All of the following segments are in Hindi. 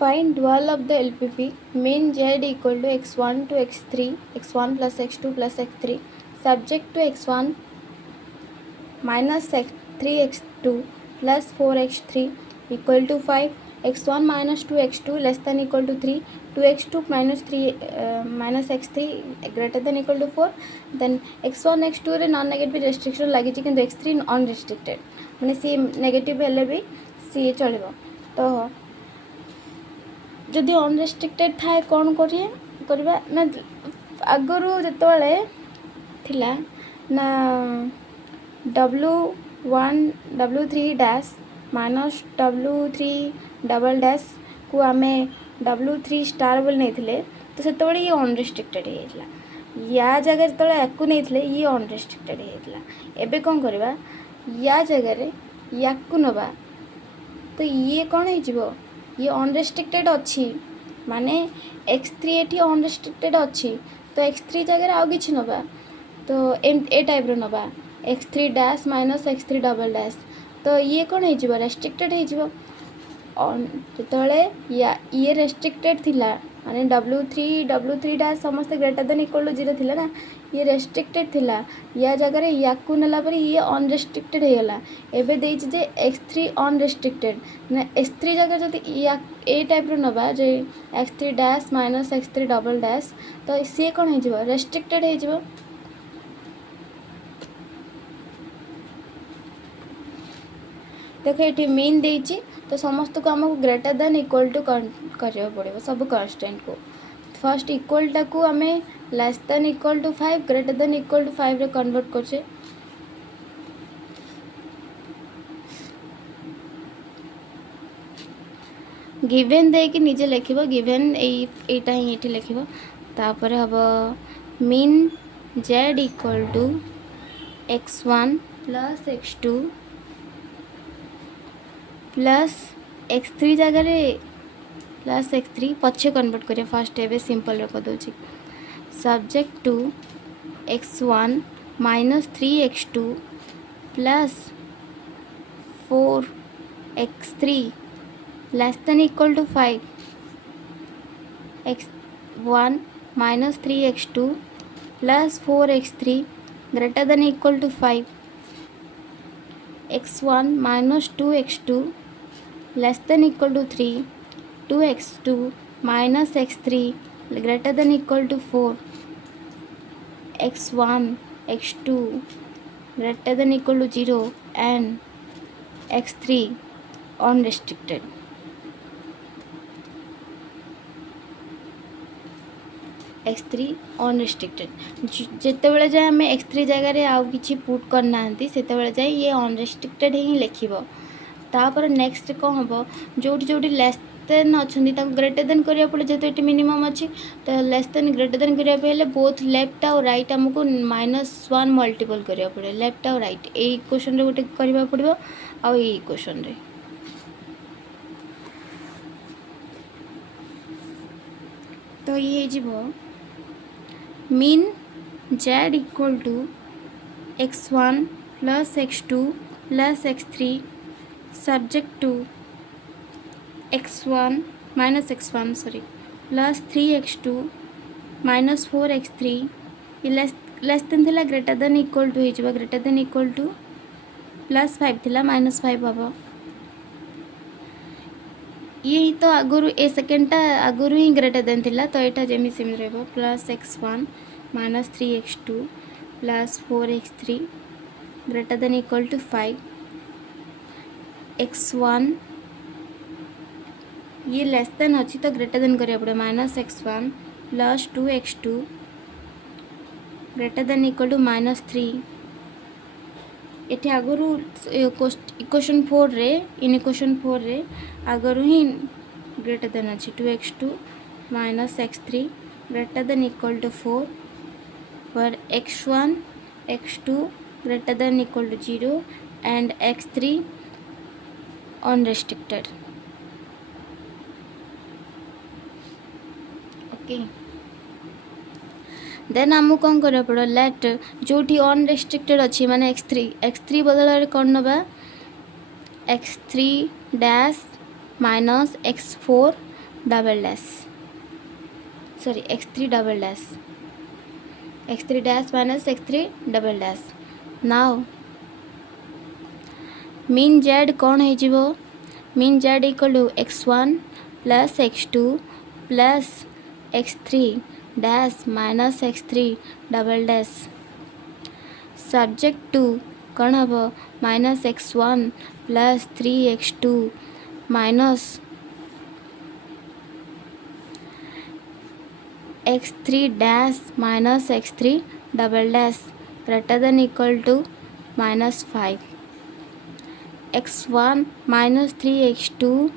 Find dual of the LPP. Mean z equal to x1 to x3, x1 plus x2 plus x3, subject to x1 minus x3 x2 plus 4x3 equal to 5, x1 minus 2x2 less than equal to 3, 2x2 minus 3 minus x3 greater than equal to 4. Then x1 x2 रे नॉन नेगेटिव रेस्ट्रिक्शन लगी किंतु x3 अनरेस्ट्रिक्टेड माने सी नेगेटिव हेले भी सी चलिबो. तो जदि अनरेस्ट्रिक्टेड थाए कौन करवा ना आगरू जिते थिला ना W1 W3 dash minus W3 double dash को आम W3 स्टार बोल नहीं तो से ये अनरेस्ट्रिक्टेड होता या जगह जो या नहीं ये अनरेस्ट्रिक्टेड होता. एबे कौन करवा या जगह या नवा तो ये कौन हो ये अनरेस्ट्रिक्टेड अच्छी माने x3 ये अनरेस्ट्रिक्टेड अच्छी तो x3 जगह आउ कि नवा तो ए टाइप नवा x3 dash minus x3 double dash तो ये कौन हो रेस्ट्रिक्टेड हो जो ये रेस्ट्रिक्टेड थिला माने W3 डैश समस्त ग्रेटर देन इक्वल टू 0 थिला ना ये रेस्ट्रिक्टेड थिला या जगह या नेला पर ये अनरेस्ट्रिक्टेड होगला. एबे देइछि जे x3 अनरेस्ट्रिक्टेड ना x3 जगह जदि या ए टाइप रो नबा जे x3 dash minus x3 double dash तो सी कौन हो रेस्ट्रिक्टेड हो. देखो ये मीन देइछि तो समस्त को आमको ग्रेटर देन इक्वल टू करिया पड़ो सब कांस्टेंट को. फर्स्ट इक्वलटा को आम less than equal to 5 greater than equal to 5 रे कन्वर्ट करछे. गिवन दे कि निजे लिखिबो गिवन एटा ही एठी लिखिबो तापर हबो min z equal to x1 plus x2 plus x3 जगह प्लस x3 पछे कन्वर्ट करिए फास्ट एबे सिंपल रख दूची subject to x1 minus 3x2 plus 4x3 less than equal to 5, x1 minus 3x2 plus 4x3 greater than equal to 5, x1 minus 2x2 less than equal to 3, 2x2 minus x3 greater than equal to 4, x1 x2 greater than equal to 0 and x3 unrestricted. x3 unrestricted जिते बड़े जाए आम x3 जगह आउ कि पुट करना से जाए ये अनरेस्ट्रिक्टेड ही लिखिब. तापर नेक्स्ट कौन हम जो लेस देन अच्छा ग्रेटर देन करा पड़े जेहेतु ये मिनिमम अच्छी तो लेस देन ग्रेटर देन करा बोथ लेफ्ट आउ राइट आमको -1 मल्टीपल करा पड़े लेफ्ट आउ राइट यही क्वेश्चन रे गोटे करबा पड़ो आ यही क्वेश्चन रे तो ये जीवो min z equal to x1 plus x2 plus x3 subject to x1 minus x1 sorry plus 3x2 minus 4x3 ये लेस देन थिला ग्रेटर देन इक्वल टू हो greater than equal two plus 5 थिला माइनस 5 हम ये तो आगुरी ए सेकेंडटा आगुरी ही ग्रेटर देन थिला तो यहाँ जमी सेम रहा plus x1 minus 3x2 plus 4x3 greater than equal to 5, x1 ये लेस देन अच्छी तो ग्रेटर देन करिया पड़े minus x1 plus 2x2 greater than equal to minus 3. ये आगुरी इक्वेशन 4 रे इन इक्वेशन 4 रे आगुरी ही ग्रेटर देन अच्छी 2x2 minus x3 greater than equal to 4 पर x1 x2 greater than equal to 0 and x3 unrestricted. Okay then आमको कौन करा पड़ो लेट जो अनरेस्ट्रिक्टेड अच्छी माने x3 बदल कौन नवा x3 dash minus x4 double dash, sorry x3 double dash, x3 dash minus x3 double dash. Now mean z कौन है जीवो, mean z equal to x1 plus x2 plus x3 dash minus x3 double dash. Subject to कौन हम minus x1 plus 3x2 minus x3 dash minus x3 double dash greater than equal to minus 5. x1 minus 3x2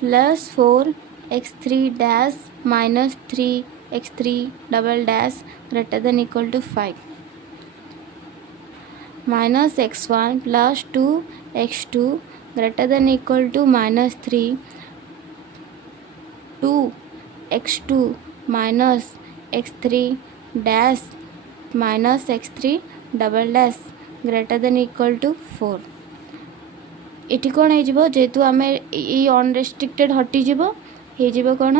plus 4 x3 dash minus 3x3 double dash greater than equal to 5. Minus x1 plus 2x2 greater than equal to minus 3. 2x2 minus x3 dash minus x3 double dash greater than equal to 4. इटी कौन हो जेहेतु आम ये अनरेस्ट्रिक्टेड हटिଯିବ ହେଇଯିବ कौन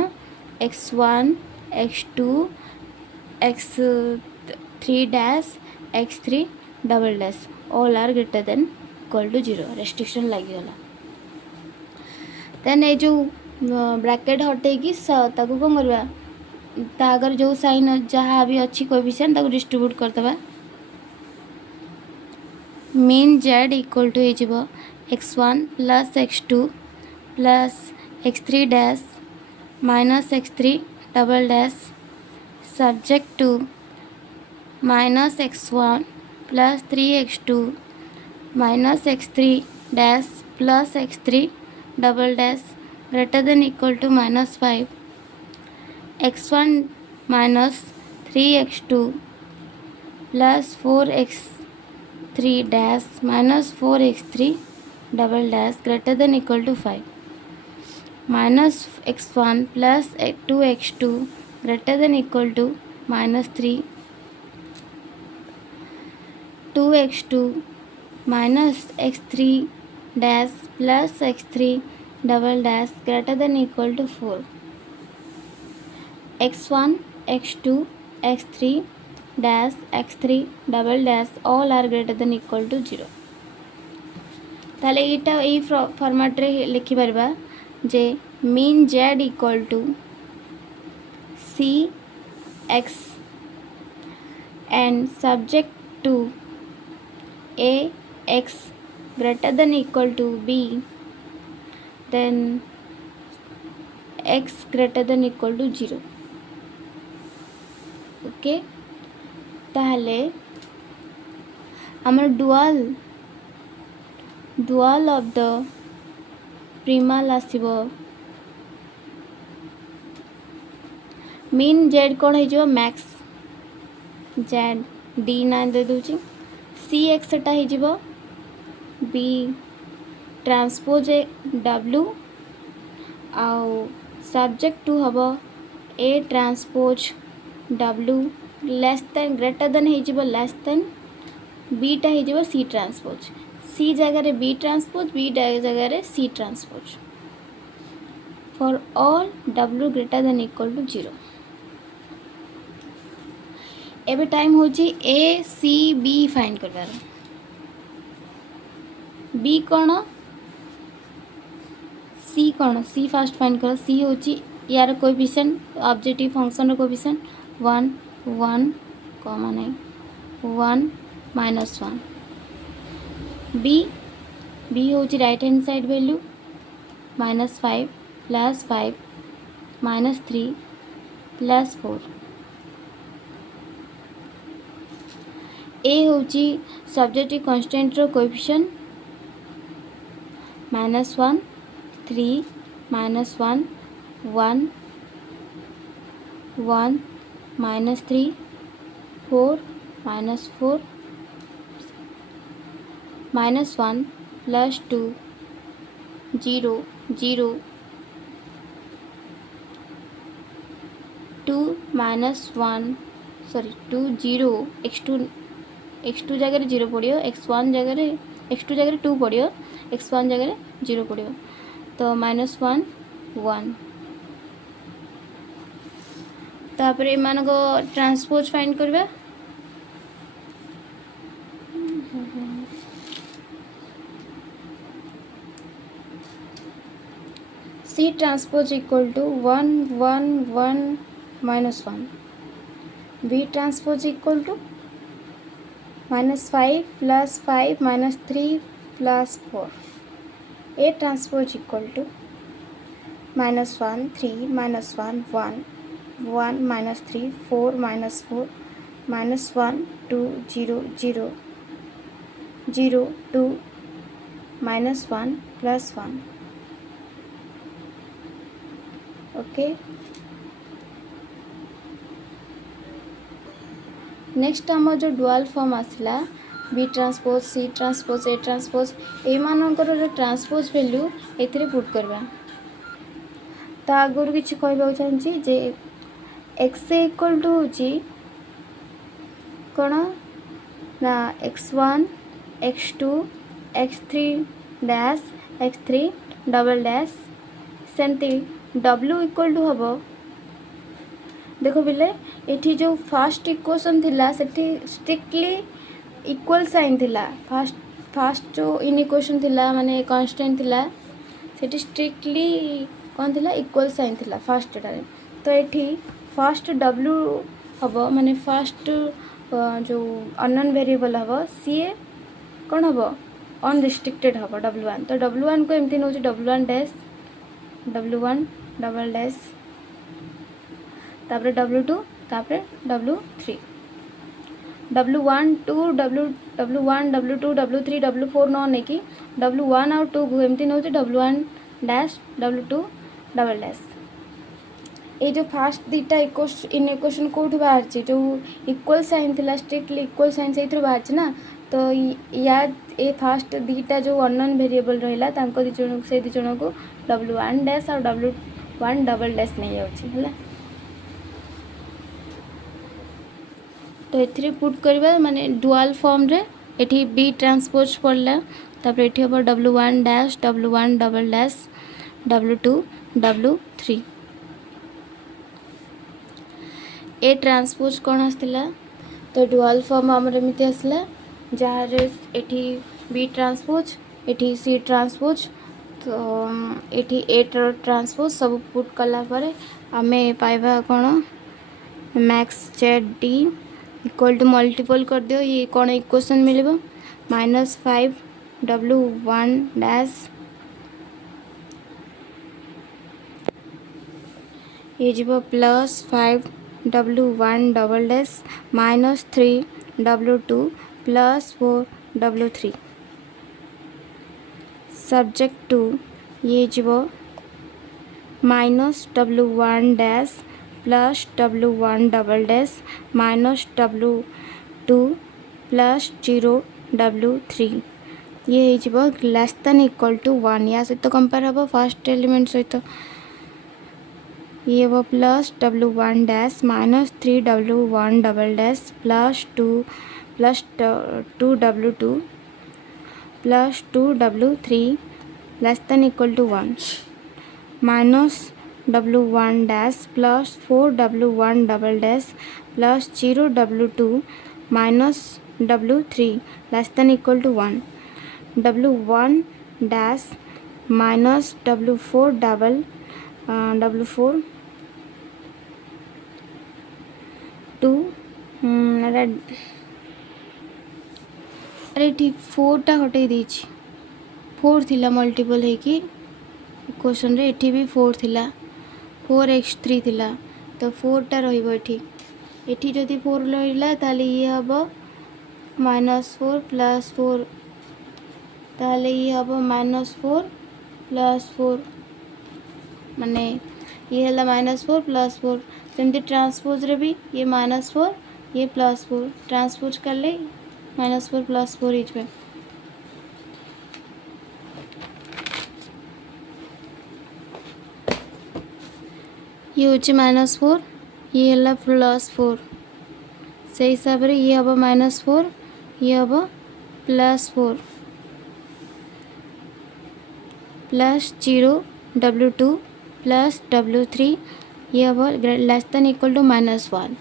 x1 x2 x3 dash x3 double dash all are greater than equal to 0 restriction लगिगला. Then ये जो ब्रैकेट हटेगी ताको कौन करवा तागर जो साइन जहाँ भी अच्छी कोएफिशिएंट ताको डिस्ट्रीब्यूट करदबा. मीन z इक्वल टू हो x1 plus x2 plus x3 dash minus x3 double dash subject to minus x1 plus 3x2 minus x3 dash plus x3 double dash greater than equal to minus 5. x1 minus 3x2 plus 4x3 dash minus 4x3 double dash greater than equal to 5. Minus x1 plus 2x2 greater than equal to minus 3. 2x2 minus x3 dash plus x3 double dash greater than equal to 4. x1 x2 x3 dash x3 double dash all are greater than equal to 0. ताले इटा ये फॉर्मेट रे लिखि परबा जे min z equal to c x and subject to a x greater than equal to b then x greater than equal to 0. Okay ताले हमर dual of the primal आसीबो मीन z कौन हो मैक्स z d ना दे दूची c x टा हो b ट्रांसपोज w आउ सब्जेक्ट टू हम a transpose w less than greater than हो लेस देन b टा हो c ट्रांसपोज c जगह b ट्रांसपोज b जगह c transpose for all w greater than equal to 0. एबे टाइम हो जी a c b फाइंड करबार. b कौन c कौन c फास्ट फाइंड कर. c हो जी यार कोएफिशिएंट ऑब्जेक्टिव फंक्शन रो कोएफिशिएंट 1 1 कॉमन है 1 माइनस 1. b हो right hand side value -5 +5 -3 +4. a हो सब्जेक्टिव कांस्टेंट रो कोएफिशिएंट -1 3 -1 1 1 -3 4 -4 -1 +2 0 0 2 -1 सॉरी 2 0 x2 जगह 0 पड़ो x1 जगह x2 जगह 2 पड़ो x1 जगह 0 पड़ो तो -1 1 तापर एमान को ट्रांसपोज फाइंड करबा C transpose equal to 1 1 1 minus 1, B transpose equal to minus 5 plus 5 minus 3 plus 4, A transpose equal to minus 1 3 minus 1 1 1 minus 3 4 minus 4 minus 1 2 0 0 0 2 minus 1 plus 1. Okay next आम जो डुअल फॉर्म आसला B transpose C transpose A transpose एमानकर जो ट्रांसपोज वैल्यू एथिरे पुट करबा ता आगुर किछि कहबा चाहूँची जे एक्स इक्वल टू होची कोन ना x1 x2 x3 dash x3 double dash सेमती W इक्वल टू हम देख बिले ये जो फास्ट इक्वेशन थिला सेठी स्ट्रिक्टली इक्वल साइन थिला फास्ट जो इन इक्वेशन थिला माने कांस्टेंट थिला सेठी स्ट्रिक्टली कौन थिला इक्वल साइन थिला फास्ट टारे तो ये फास्ट W हम माने फास्ट जो अननोन वेरिएबल हम सी कौन हम अनरिस्ट्रिक्टेड हम W1 तो W1 को एमती नौ W1 dash W1 double dash तापर W2 तापर W3 W1 2 W1 W2 W3 W4 न नहीं कि W1 और 2 को एमती नौ W1 dash W2 double dash ये जो फास्ट दीटा इन इक्वेशन कौट बाहर जो इक्वल साइन थिला स्ट्रिक्टली इक्वल साइन से बाहर ना तो या ए फास्ट दीटा जो अननोन वेरिएबल रहा से दी जन को W1 डैश और W1 डबल डैश नहीं जाऊँगी तो ये पुट करवा माने डुअल फॉर्म रे एठी बी ट्रांसपोज पड़ला तापर एठी हम W1 dash W1 double dash W2 W3 A transpose कौन आसला तो डुअल फॉर्म आमर एमती आसला जहाँ एठी बी ट्रांसपोज एठी सी ट्रांसपोज तो ये ए ट्रांसपोज सब पुट कला परे आमे पाइबा कौन max Z D equal to multiple कर दियो ये कौन इक्वेशन मिलेबो -5 W1 डैश ये जीवो +5 W1 double dash -3 W2 +4 W3 subject to ये जीवो -W1 dash plus W1 double dash -W2 plus 0 W3 ये जीवो लेस देन इक्वल टू 1 या सहित कंपेयर हम फर्स्ट एलिमेंट सहित ये वो plus W1 dash -3 W1 double dash plus 2 W2 plus 2 W3 less than equal to 1 minus W1 dash plus 4 W1 double dash plus 0 W2 minus W3 less than equal to 1 W1 dash minus W4 double W4 2 अरे ठीक 4टा हटे दीची 4 थिला मल्टीपल है कि क्वेश्चन रे एठी भी 4 थिला 4x3 थिला तो 4टा रहिबो एठी जदि 4 लइला ताले ये हबो -4 + 4 ताले ये हबो -4 + 4 माने ये हला -4 + 4 सेमती ट्रांसपोज रे भी ये -4 ये +4 ट्रांसपोज कर ले -4 + 4 इच में ये होची -4 ये हला +4 से हिसाब रे ये हबो -4 ये हबो +4 प्लस 0 W2 प्लस W3 ये हम लेस देन इक्वल टू -1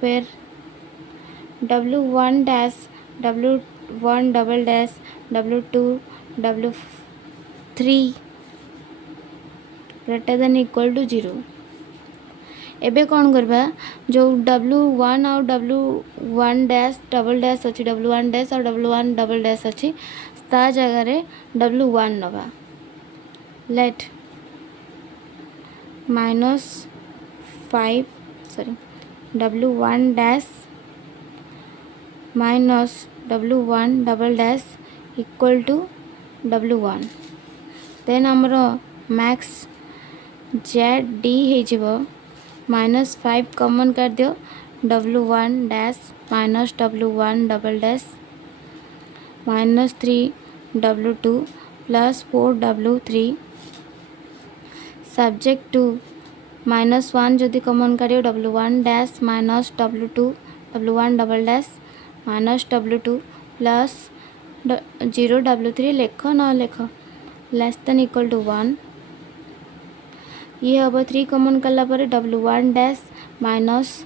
फिर W1 dash W1 double dash W2 W3 greater than equal to 0। एबे कौन करबा जो W1 और W1 डैश डबल डैश अच्छी W1 डैश और W1 डबल डैश अच्छी ता जगह रे W1 नवा let -5 sorry W1 dash minus W1 double dash equal to W1 then हमर मैक्स ZD हो -5 कॉमन कर दियो W1 dash minus W1 double dash -3 W2 plus 4 W3 subject to -1 जदि कॉमन करियो W1 dash minus W2 W1 double dash minus W2 plus 0 W3 लेख न लेख लेस देन इक्वल टू 1 ये हम 3 कॉमन कला पर W1 dash minus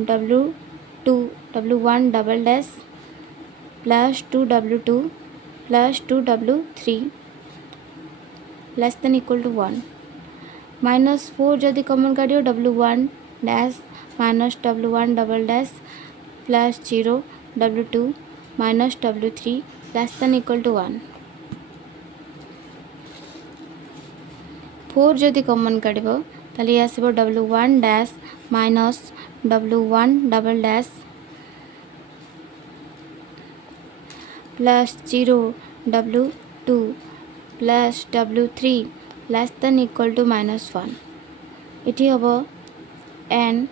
W2 W1 double dash plus 2 W2 plus 2 W3 less than equal to 1 -4 जदि कॉमन करियो W1 dash minus W1 double dash plus 0 W2 minus W3 less than equal to 1 4 जदि कॉमन काढ़िबो ताले ये आसीबो W1 dash minus W1 double dash plus 0 W2 plus W3 less than equal to -1 इटी हबो n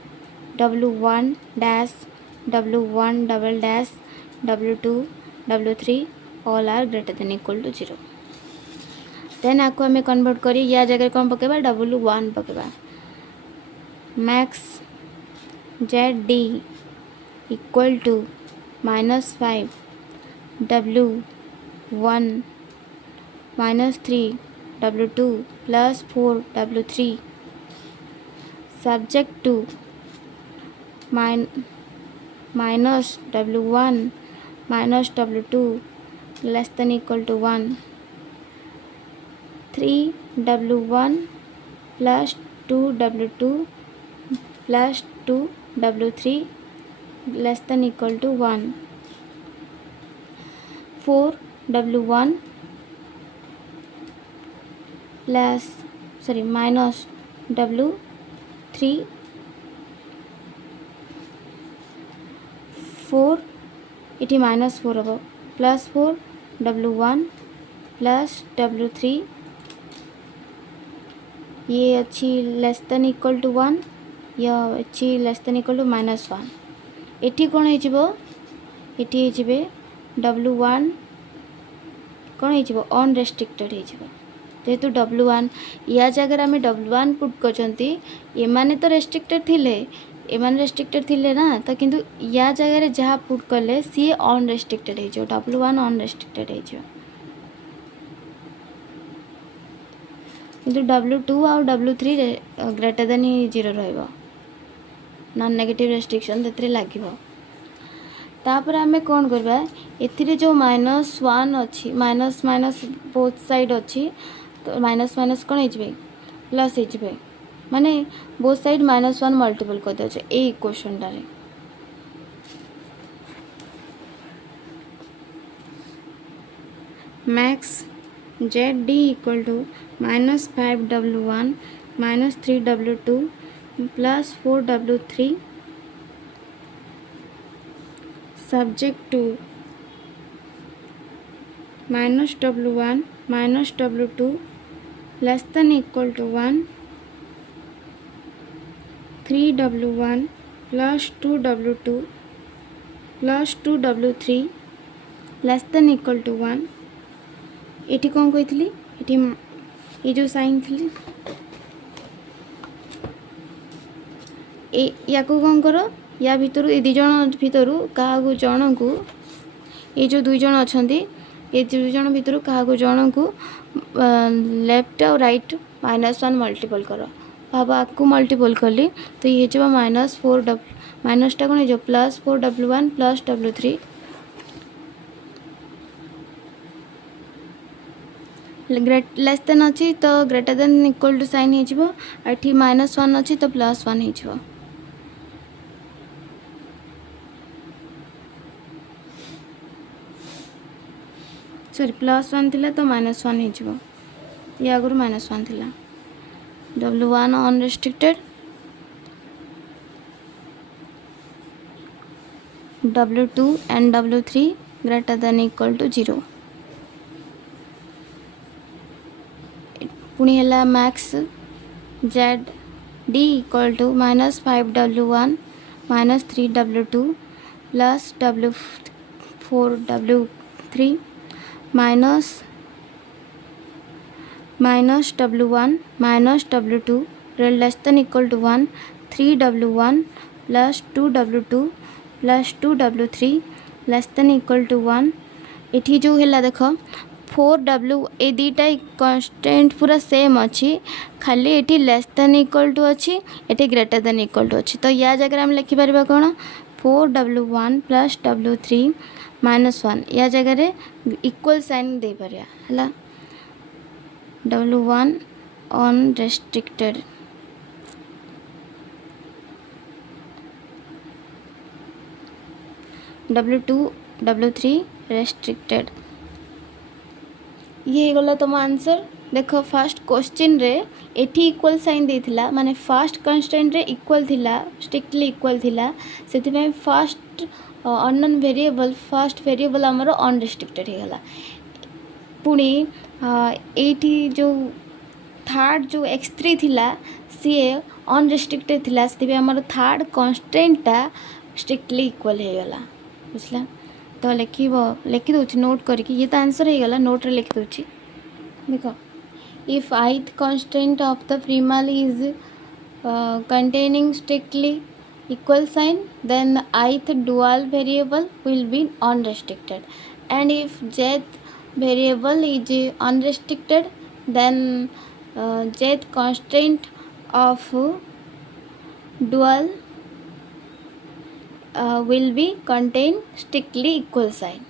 W1 dash W1 double dash W2 W3 all are greater than equal to 0 then आपको हमें कन्वर्ट करी या जगह कौन पकेबा W1 पकेबा max ZD equal to -5 W1 -3 W2 plus 4 W3 subject to minus W1 minus W2 less than equal to 1 3 W1 plus 2 W2 plus 2 W3 less than equal to 1 4 W1 plus sorry minus W3 4 इटी -4 हम प्लस 4 W1 प्लस W3 ये अच्छी लेस देन इक्वल टू 1 या अच्छी लेस देन इक्वल टू -1 एटी कौन हो W1 कौन हो अनरेस्ट्रिक्टेड हो जेहेतु W1 या जगह आम W1 पुट कर माने तो रेस्ट्रिक्टेड थिले एमान रेस्ट्रिक्टेड थिले ना तो किंतु या जगह जहाँ पुट कले सी अनरेस्ट्रिक्टेड हो W1 अनरेस्ट्रिक्टेड हो किंतु W2 और W3 ग्रेटर देन 0 रहिबो नॉन नेगेटिव रेस्ट्रिक्शन तेरे लागिबो तापर आमे कौन करबा एथिरे जो -1 अच्छी माइनस माइनस बोथ साइड अच्छी तो माइनस माइनस कौन हो प्लस हो माने बोथ साइड -1 मल्टीपल कर दे ए इक्वेशन टारे max ZD equal to -5 W1 -3 W2 plus 4 W3 subject to -W1 -W2 less than equal to 1 3 W1 plus 2 W2 plus 2 W3 less than equal to 1 एटी कौन कही एटी ये जो साइन थी या को कौन कर या भितर ये दुई जन भितर क्या जन को ये जो दुई जन अच्छा ये दुई जन भितर क्या जन को लेफ्ट और राइट -1 मल्टीपल कर भाव आपको मल्टीपल कली तो ये हो -4 माइनसटा कौन हो +4W1 + W3 लेस देन अच्छी तो greater than equal to sign हो -1 अच्छी तो +1 हो सॉरी +1 थिला तो -1 हो ये आगुरी -1 थिला W1 unrestricted W2 and W3 greater than equal to 0 पुणी है max Z D equal to -5W1 -3W2 plus W4W3 minus W1 minus W2 less than equal to 1 3W1 plus 2W2 plus 2W3 less than equal to 1 इठी जो है देख 4W ए दीटा कांस्टेंट पूरा सेम अच्छी खाली एटी लेस देन इक्वल टू अच्छी एटी ग्रेटर देन इक्वल टू अच्छी तो या जगह हम लिखिपर कौन 4W1 plus W3 -1 या जगह इक्वल साइन दे पारिया है W1 unrestricted W2 W3 restricted ये गला तुम आंसर देख फास्ट क्वेश्चन रे एठी इक्वल साइन देथिला माने फास्ट कांस्टेंट रे इक्वल थिला स्ट्रिक्टली इक्वल थिला सेति में fast unknown variable fast variable हमर अनरेस्ट्रिक्टेड हे गला पुणी एठी जो थर्ड जो x3 थिला सी अनरेस्ट्रिक्टेड थिला सेति में हमर थर्ड कांस्टेंटटा स्ट्रिक्टली इक्वल हे गला बुझला तो लिखी दूँ नोट करके ये तो आंसर हो गला नोट रे लिखी दूँ देख if ith constant of the primal is containing strictly equal sign then ith dual variable will be unrestricted and if jth variable is unrestricted then jth constant of dual will be contain strictly equal sign